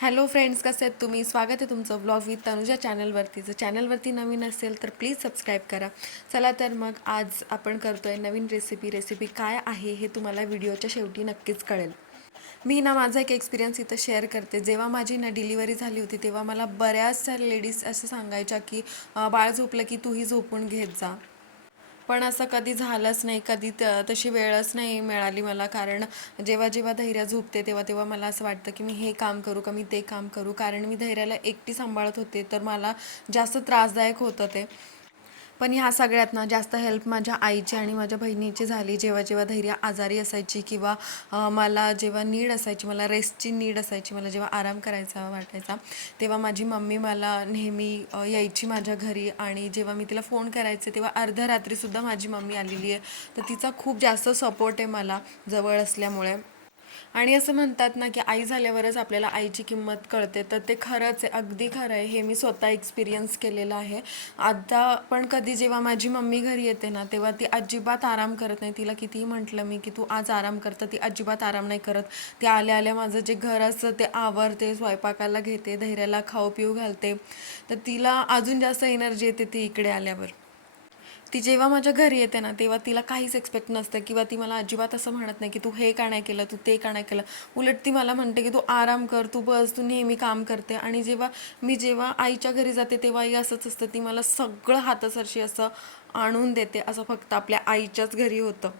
Hello friends, कसे आहेत तुम्ही? स्वागत आहे तुमचं व्लॉग विथ तनुजा चॅनलवरती. जर चॅनलवरती नवीन असेल तर प्लीज सबस्क्राईब करा. चला तर मग आज आपण करतोय नवीन रेसिपी काय आहे हे तुम्हाला व्हिडिओच्या शेवटी नक्कीच कळेल. मी ना माझा एक एक्सपिरियन्स इथं शेअर करते. जेव्हा माझी ना डिलिव्हरी झाली होती तेव्हा मला बऱ्याचशा लेडीज असं सांगायच्या की बाळ झोपलं की तूही झोपून घेत जा. पण असं कधी झालंच नाही, कधी तशी वेळच नाही मिळाली मला. कारण जेव्हा जेव्हा धैर्य झोपते तेव्हा तेव्हा मला असं वाटतं की मी हे काम करू का, मी ते काम करू. कारण मी धैर्याला एकटी सांभाळत होते तर मला जास्त त्रासदायक होतं ते. पण ह्या सगळ्यात ना जास्त हेल्प माझ्या आईची आणि माझ्या बहिणीची झाली. जेव्हा जेव्हा धैर्य आजारी असायची किंवा मला जेव्हा नीड असायची, मला रेस्टची नीड असायची, मला जेव्हा आराम करायचा वाटायचा तेव्हा माझी मम्मी मला नेहमी यायची माझ्या घरी. आणि जेव्हा मी तिला फोन करायचे तेव्हा अर्ध्या रात्रीसुद्धा माझी मम्मी आलेली आहे. तर तिचा खूप जास्त सपोर्ट आहे मला जवळ असल्यामुळे. आणि असं म्हणतात ना की आई झाल्यावरच आपल्याला आईची किंमत कळते, तर ते खरंच आहे, अगदी खरं आहे. हे मी स्वतः एक्सपिरियन्स केलेलं आहे. आता पण कधी जेव्हा माझी मम्मी घरी येते ना तेव्हा ती अजिबात आराम करत नाही. तिला कितीही म्हटलं मी की तू आज आराम कर, तर ती अजिबात आराम नाही करत. ती आल्या आल्या माझं जे घर असतं ते आवरते, स्वयंपाकाला घेते, धैर्याला खाऊ पिऊ घालते. तर तिला अजून जास्त एनर्जी येते ती इकडे आल्यावर. ती जेव्हा माझ्या घरी येते ना तेव्हा तिला काहीच एक्सपेक्ट नसतं किंवा ती मला अजिबात असं म्हणत नाही की तू हे का नाही केलं, तू ते का नाही केलं. उलट ती मला म्हणते की तू आराम कर, तू बस, तू नेहमी काम करते. आणि जेव्हा आईच्या घरी जाते तेव्हाही असंच असतं, ती मला सगळं हातासरशी असं आणून देते, असं फक्त आपल्या आईच्याच घरी होतं.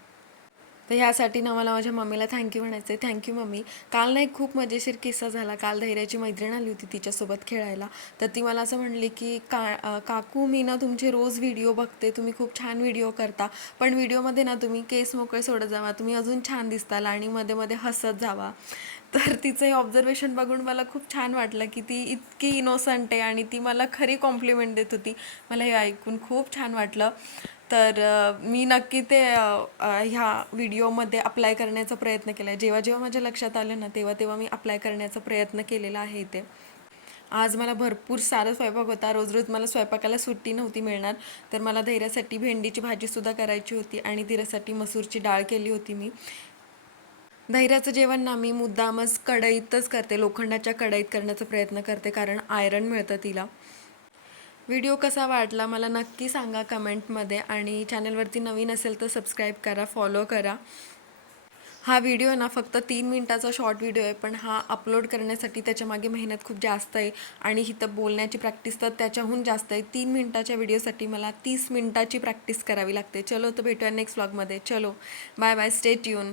तर ह्यासाठी ना मला माझ्या मम्मीला थँक्यू म्हणायचं आहे. Thank you mummy. काल ना एक खूप मजेशीर किस्सा झाला. काल धैर्याची मैत्रीण आली होती तिच्यासोबत खेळायला. तर ती मला असं म्हणली की काकू, मी ना तुमचे रोज व्हिडिओ बघते, तुम्ही खूप छान व्हिडिओ करता, पण व्हिडिओमध्ये ना तुम्ही केस मोकळे सोडत जावा, तुम्ही अजून छान दिसताल आणि मध्ये मध्ये हसत जावा. तर तिचं हे ऑब्झर्वेशन बघून मला खूप छान वाटलं की ती इतकी इनोसंट आहे आणि ती मला खरी कॉम्प्लिमेंट देत होती. मला हे ऐकून खूप छान वाटलं. तर मी नक्की ते ह्या व्हिडिओमध्ये अप्लाय करण्याचा प्रयत्न केला आहे. जेव्हा जेव्हा माझ्या लक्षात आलं ना तेव्हा तेव्हा मी अप्लाय करण्याचा प्रयत्न केलेला आहे इथे. आज मला भरपूर सारा स्वयंपाक होता. रोज रोज मला स्वयंपाकाला सुट्टी नव्हती मिळणार. तर मला धैर्यासाठी भेंडीची भाजीसुद्धा करायची होती आणि तिच्यासाठी मसूरची डाळ केली होती मी. धैर्याचं जेवण ना मी मुद्दामच कढईतच करते, लोखंडाच्या कढईत करण्याचा प्रयत्न करते, कारण आयरन मिळतं तिला. व्हिडिओ कसा वाटला मला नक्की सांगा कमेंटमध्ये. आणि चॅनलवरती नवीन असेल तर सबस्क्राईब करा, फॉलो करा. हा व्हिडिओ ना फक्त 3 मिनटाचा शॉर्ट व्हिडिओ आहे, पण हा अपलोड करण्यासाठी त्याच्यामागे मेहनत खूप जास्त आहे. आणि इथं बोलण्याची प्रॅक्टिस तर त्याच्याहून जास्त आहे. 3 मिनटाच्या व्हिडिओसाठी मला 30 मिनटाची प्रॅक्टिस करावी लागते. चलो तर भेटूया नेक्स्ट व्लॉगमध्ये. चलो बाय बाय, स्टे ट्यून.